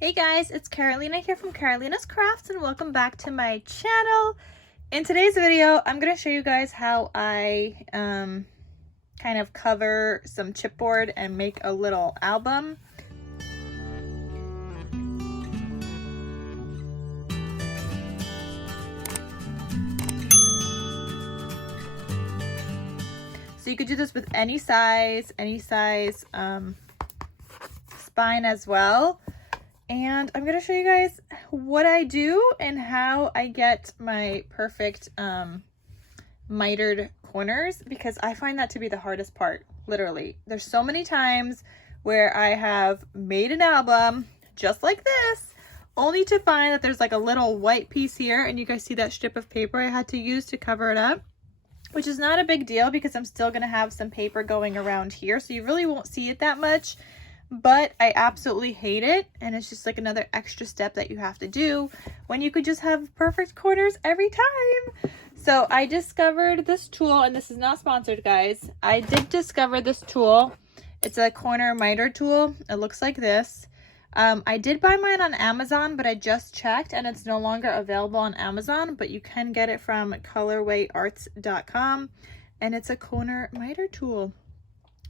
Hey guys, it's Carolina here from KarolinasKrafts and welcome back to my channel. In today's video, I'm going to show you guys how I kind of cover some chipboard and make a little album. So you could do this with any size spine as well. And I'm going to show you guys what I do and how I get my perfect mitered corners, because I find that to be the hardest part, literally. There's so many times where I have made an album just like this, only to find that there's like a little white piece here, and you guys see that strip of paper I had to use to cover it up, which is not a big deal because I'm still going to have some paper going around here, so you really won't see it that much. But I absolutely hate it, and it's just like another extra step that you have to do when you could just have perfect corners every time. So I discovered this tool, and this is not sponsored, guys. I did discover this tool. It's a corner miter tool. It looks like this. I did buy mine on Amazon, but I just checked and it's no longer available on Amazon, but you can get it from colorwayarts.com, and it's a corner miter tool.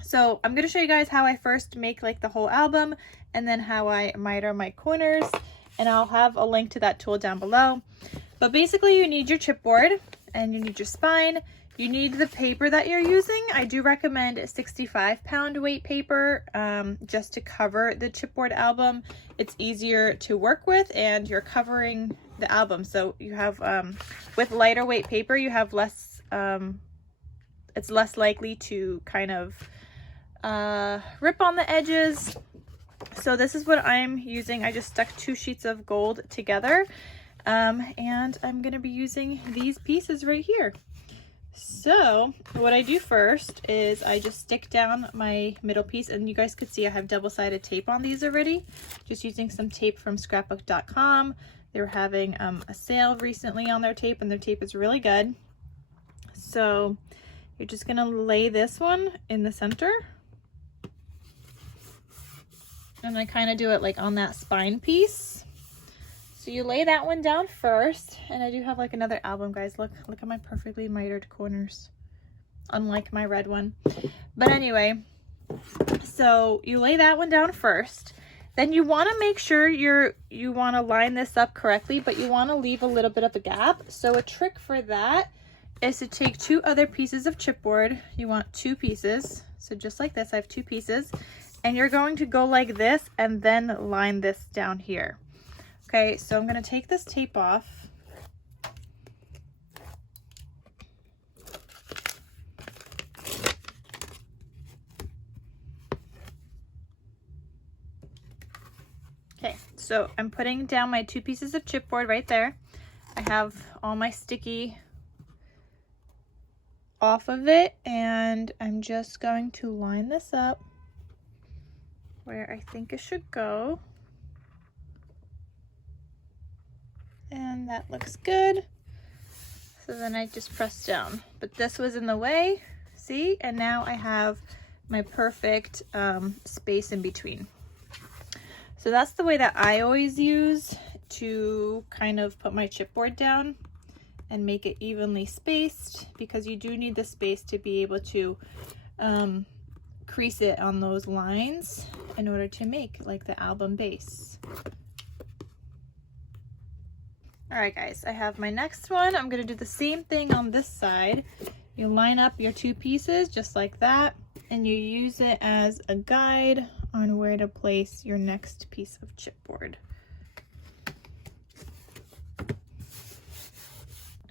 So I'm going to show you guys how I first make like the whole album and then how I miter my corners, and I'll have a link to that tool down below. But basically you need your chipboard and you need your spine. You need the paper that you're using. I do recommend a 65-pound weight paper just to cover the chipboard album. It's easier to work with and you're covering the album. So you have, with lighter weight paper, you have less, it's less likely to kind of rip on the edges. So this is what I'm using. I just stuck 2 sheets of gold together, and I'm going to be using these pieces right here. So what I do first is I just stick down my middle piece, and you guys could see I have double-sided tape on these already, just using some tape from scrapbook.com. They were having a sale recently on their tape, and their tape is really good. So you're just going to lay this one in the center. And I kind of do it like on that spine piece. So you lay that one down first. And I do have like another album, guys. Look at my perfectly mitered corners, unlike my red one. But anyway, so you lay that one down first. Then you want to make sure you want to line this up correctly, but you want to leave a little bit of a gap. So a trick for that is to take 2 other pieces of chipboard. You want 2 pieces. So just like this, I have 2 pieces. And you're going to go like this and then line this down here. Okay, so I'm going to take this tape off. Okay, so I'm putting down my 2 pieces of chipboard right there. I have all my sticky off of it, and I'm just going to line this up where I think it should go. And that looks good. So then I just press down. But this was in the way, see? And now I have my perfect space in between. So that's the way that I always use to kind of put my chipboard down and make it evenly spaced, because you do need the space to be able to crease it on those lines in order to make like the album base. All right, guys, I have my next one. I'm going to do the same thing on this side. You line up your 2 pieces just like that, and you use it as a guide on where to place your next piece of chipboard.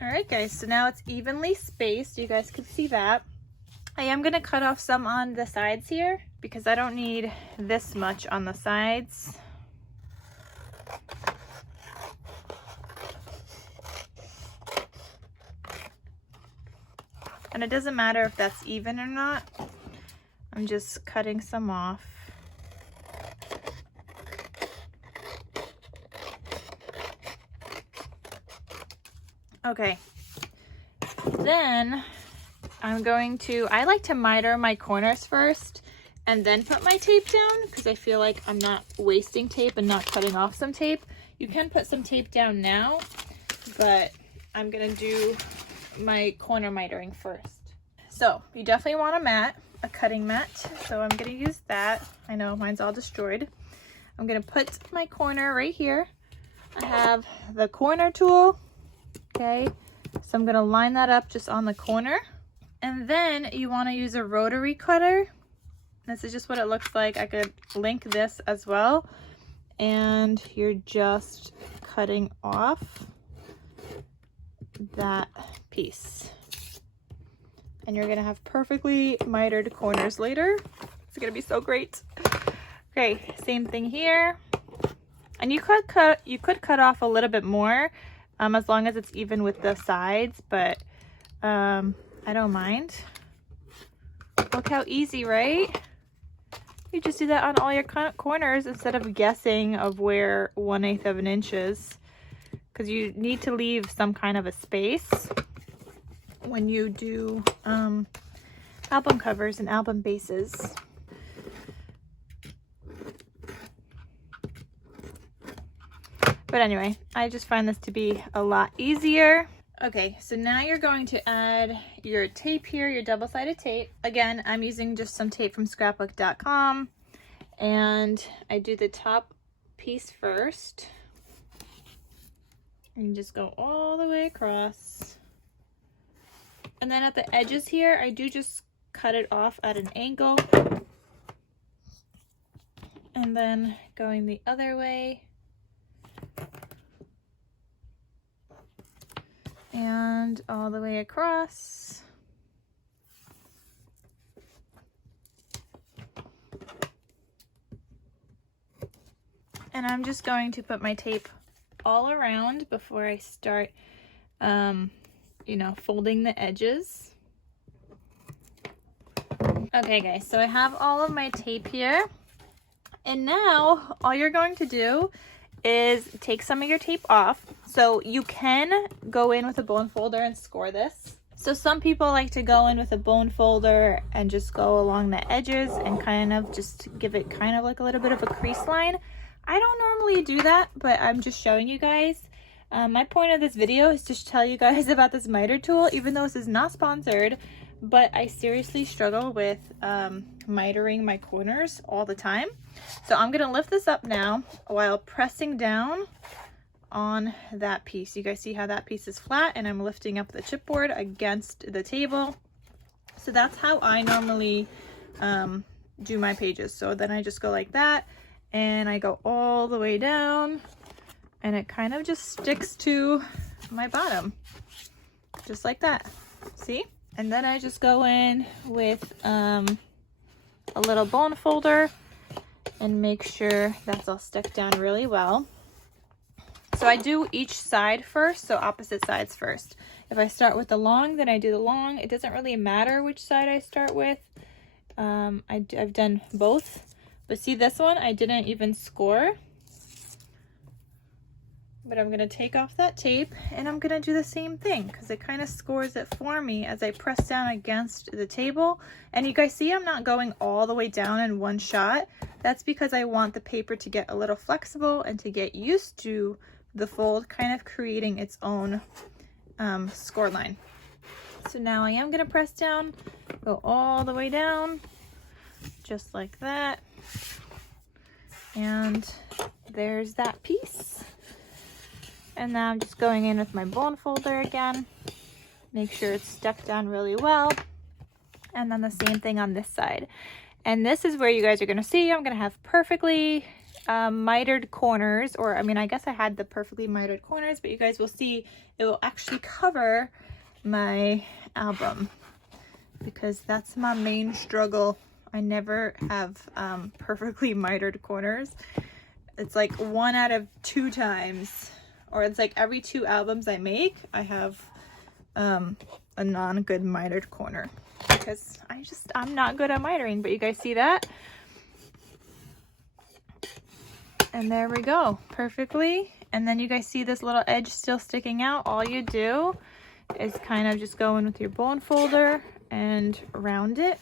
All right, guys, so now it's evenly spaced. You guys can see that. I am going to cut off some on the sides here because I don't need this much on the sides. And it doesn't matter if that's even or not. I'm just cutting some off. Okay, then I'm going to, I like to miter my corners first, and then put my tape down, because I feel like I'm not wasting tape and not cutting off some tape. You can put some tape down now, but I'm gonna do my corner mitering first. So you definitely want a mat, a cutting mat. So I'm gonna use that. I know mine's all destroyed. I'm gonna put my corner right here. I have the corner tool, okay? So I'm gonna line that up just on the corner. And then you wanna use a rotary cutter. This is just what it looks like. I could link this as well. And you're just cutting off that piece. And you're gonna have perfectly mitered corners later. It's gonna be so great. Okay, same thing here. And you could cut off a little bit more, as long as it's even with the sides, but I don't mind. Look how easy, right? You just do that on all your corners instead of guessing of where 1/8 of an inch is, because you need to leave some kind of a space when you do album covers and album bases. But anyway, I just find this to be a lot easier. Okay, so now you're going to add your tape here, your double-sided tape. Again, I'm using just some tape from scrapbook.com, and I do the top piece first. And just go all the way across. And then at the edges here, I do just cut it off at an angle. And then going the other way. And all the way across. And I'm just going to put my tape all around before I start, you know, folding the edges. Okay guys, so I have all of my tape here. And now all you're going to do is take some of your tape off. So you can go in with a bone folder and score this. So some people like to go in with a bone folder and just go along the edges and kind of just give it kind of like a little bit of a crease line. I don't normally do that, but I'm just showing you guys. My point of this video is to tell you guys about this miter tool, even though this is not sponsored, but I seriously struggle with mitering my corners all the time. So I'm gonna lift this up now while pressing down on that piece. You guys see how that piece is flat, and I'm lifting up the chipboard against the table. So that's how I normally do my pages. So then I just go like that, and I go all the way down, and it kind of just sticks to my bottom, just like that. See? And then I just go in with a little bone folder and make sure that's all stuck down really well. So I do each side first, so opposite sides first. If I start with the long, then I do the long. It doesn't really matter which side I start with. I've done both. But see, this one I didn't even score. But I'm gonna take off that tape and I'm gonna do the same thing because it kind of scores it for me as I press down against the table. And you guys see I'm not going all the way down in one shot. That's because I want the paper to get a little flexible and to get used to the fold kind of creating its own score line. So now I am gonna press down, go all the way down, just like that. And there's that piece. And now I'm just going in with my bone folder again. Make sure it's stuck down really well. And then the same thing on this side. And this is where you guys are gonna see I'm gonna have perfectly mitered corners, or I mean, I guess I had the perfectly mitered corners, but you guys will see it will actually cover my album because that's my main struggle. I never have perfectly mitered corners. It's like 1 out of 2 times. Or it's like every 2 albums I make, I have a non-good mitered corner because I'm not good at mitering, but you guys see that? And there we go, perfectly. And then you guys see this little edge still sticking out. All you do is kind of just go in with your bone folder and round it.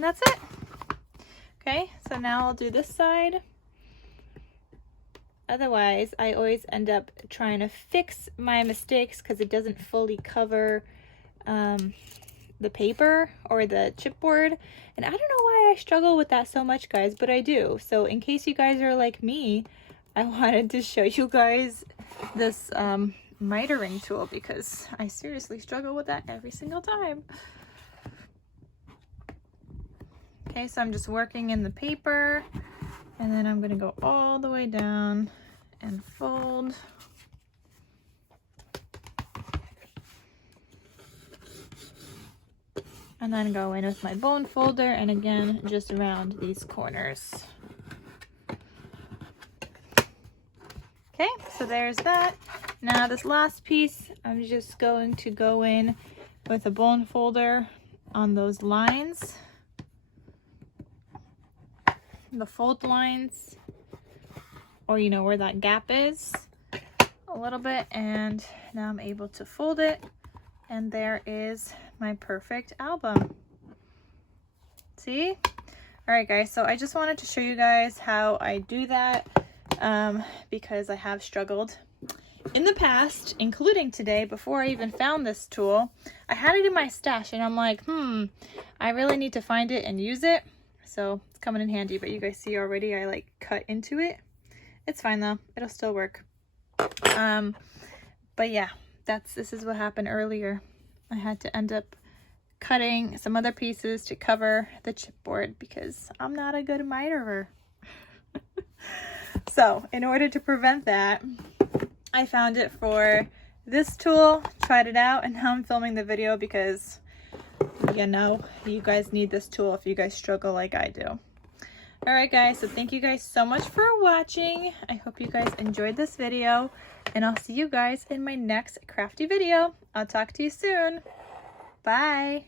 And that's it. Okay, so now I'll do this side. Otherwise, I always end up trying to fix my mistakes because it doesn't fully cover the paper or the chipboard. And I don't know why I struggle with that so much, guys, but I do. So in case you guys are like me, I wanted to show you guys this mitering tool because I seriously struggle with that every single time. Okay, so I'm just working in the paper, and then I'm gonna go all the way down and fold. And then go in with my bone folder, and again, just around these corners. Okay, so there's that. Now this last piece, I'm just going to go in with a bone folder on those lines, the fold lines, or you know where that gap is a little bit, and now I'm able to fold it, and there is my perfect album. See? All right, guys, so I just wanted to show you guys how I do that because I have struggled in the past, including today. Before I even found this tool, I had it in my stash, and I'm like, I really need to find it and use it. So it's coming in handy, but you guys see already I like cut into it. It's fine though, it'll still work. But yeah, this is what happened earlier. I had to end up cutting some other pieces to cover the chipboard because I'm not a good miterer. So in order to prevent that, I found it for this tool, tried it out, and now I'm filming the video because you know, you guys need this tool if you guys struggle like I do. All right, guys, so thank you guys so much for watching. I hope you guys enjoyed this video, and I'll see you guys in my next crafty video. I'll talk to you soon. Bye.